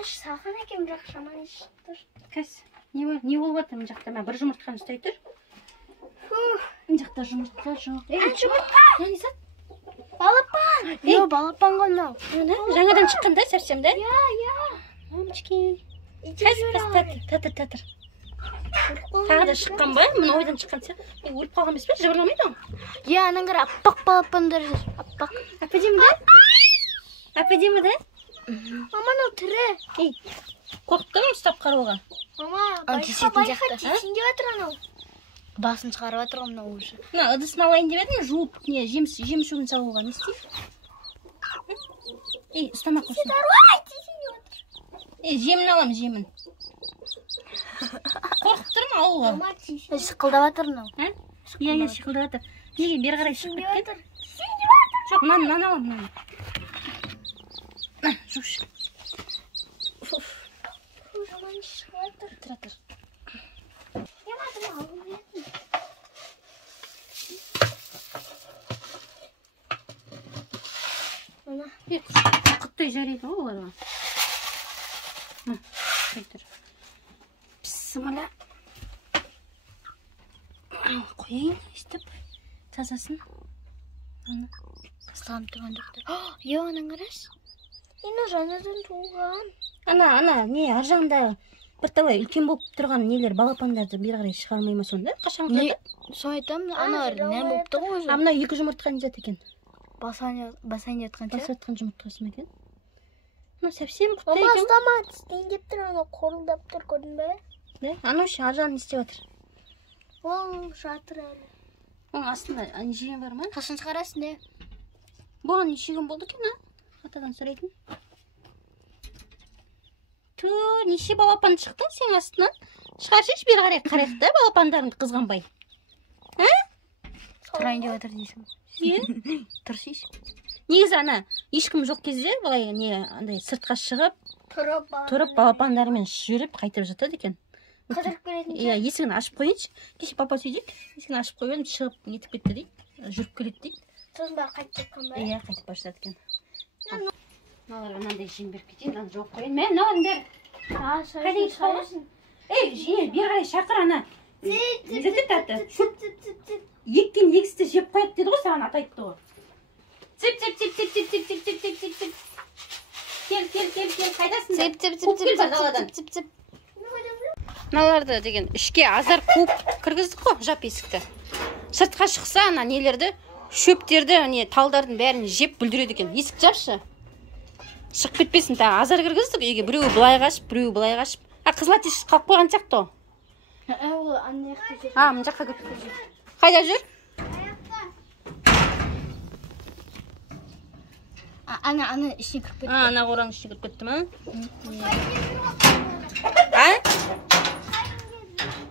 Сахан әкем жақ жаман тұр. Кәс, не болып жатыр мына жақта? Бір жұмыртқаны ұстай тұр. Мына жақта жұмыртқа жоқ. Жұмыртқа! Не сат? Балапан! Йо, балапан ғой мынау. Жаңадан шыққан да, совсем да? Я. Мамочки. Татыр. Тағы да шыққан ба? Мұны ойдан шыққан сияқты. Өліп қалған емес пе? Жыбырламайды ғой. Я, анан кара аппақ балапандар жүр. Аппақ. Апа деймі да? Мама, мынау тірі. Қорқыттың ұстап қарауға. Мама, байқа тисін деп жатыр анау. Басын шығарып жатыр ғой мынау уже. Мына ыдысын алайын деп едім, жуып не жем шөбін салуға не істейсің? Ұстамақ болсын. Тисін деп жатыр. Жемін алам, жемін. Қорқып тұрмын алуға. Мама, тисін. Шықылдап жатыр мынау. Иә, шықылдап жатыр. Неге бері қарай шығып кеткен? Тисін деп жатыр. Жоқ, мынаны алам, мынаны. Жушы. Жаман шығып жатыр. Тұра. Құттай жарайды ғой оларға. Қайтыр. Пісімілі. Қойайын, істіп. Тазасын. Сылам тұрған жоқты. Йо, анан қараш. Ені жаңадан туылған. Ана, не, аржағында бір талай үлкен болып тұрған нелер балапандарды бері қарай шығармай ма сонда? Қашан қырды? Сол айтамын, ана не болыпты ғой. Мына екі жұмыртқа не зат екен? Басайын жатқан Басып жатқан жұмыртқасы ма екен? Совсем құттай екен. Мама, ұстама, тістейін деп тұр, ана қорылдап тұр, көрдің бе? Анау ше, аржағын не істеп жатыр? Ол жатыр әлі. Оның астында неше күн бар ма? Қашан шығарасың, не? Бұған неше күн болды екен, атадан сұрайтын. Неше балапан шықтың сен астынан? Шығаршыш бері қарай қарайық да балапандарыңды қызғанбай. Тұрайын деп жатыр дейсің. Тұрсиш. Негізі ана, ешкім жоқ кезде былай сыртқа шығып, тұрып балапандарымен жүріп қайтып жатады екен. Қыдырып келетін. Есігін ашып қойыншы. Кеше папа сөйдейді. Есігін ашып қойып, шығып нетіп кетті дейді. Жүріп келеді дейді. Сосын бәрі қайтып жатқан ба? Қайтып бара жатады екен. Мыналарға мынандай жем беріп кетейін, ана жоқ қойын. Мен мыналардың бәрі. Қайда қаласың? Бері қарай шақыр ана. Еккен егісті жеп қойып деді ғой, саған ата айтты ғой. Цып. Кел, қайдасың? Цып. Мыналарды деген ішке азар қуып кіргіздік қой, жап есікті. Сыртқа шықса, ана нелерді, шөптерді, талдардың бәрін жеп бүлдіреді екен. Есік жапшы. Шығып кетпесін, тағы азар кіргіздік үйге. Біреуі былай қашып, біреуі былай қашып. Қызлатеш қалып қойған сияқты ғой. Ол ана жақта жүр. Мына жаққа кіріп жүр. Қайда жүр? Ана ішіне кіріп кетті. Ана қораның ішіне кіріп кетті ма?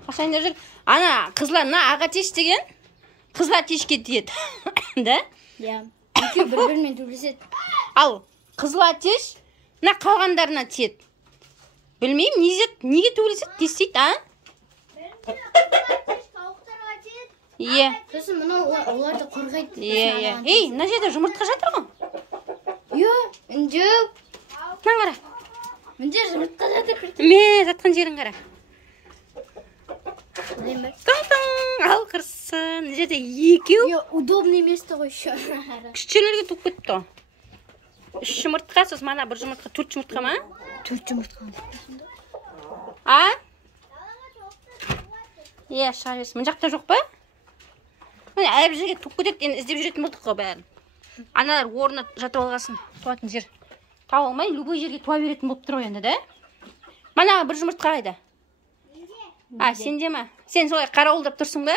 Қашайында жүр. Ана қызларына ағатеш деген қызлатешке тиеді. Да? Иә. Екеу бір-бірімен төбелеседі. Ал қызлатеш мына қалғандарына тиеді. Білмеймін, неге төбелеседі десейді, Иә. Сосын мынау оларды қорғайды. Иә. Мына жерде жұмыртқа жатыр ғой. Йо, үндеу. Мына қара. Мінде жұмыртқа жатыр. Жатқан жерін қара. Ал қырсын. Мына жерде екеу. Удобный место ғой еще. Күшчелерге туып кетті. 3 жұмыртқа, сосын мана бір жұмыртқа, 4 жұмыртқа ма? 4 жұмыртқа. Шыға берсін. Мына жақта жоқ па? Әр жерге туып кетеді, іздеп жүретін болдық қой бәрін. Аналар орнына жатып алғасын, туатын жер. Тауып алмай, любой жерге туа беретін болып тұр ғой енді, да? Мана бір жұмыртқа қайда? Сенде ма? Сен солай қарауылдап тұрсың ба?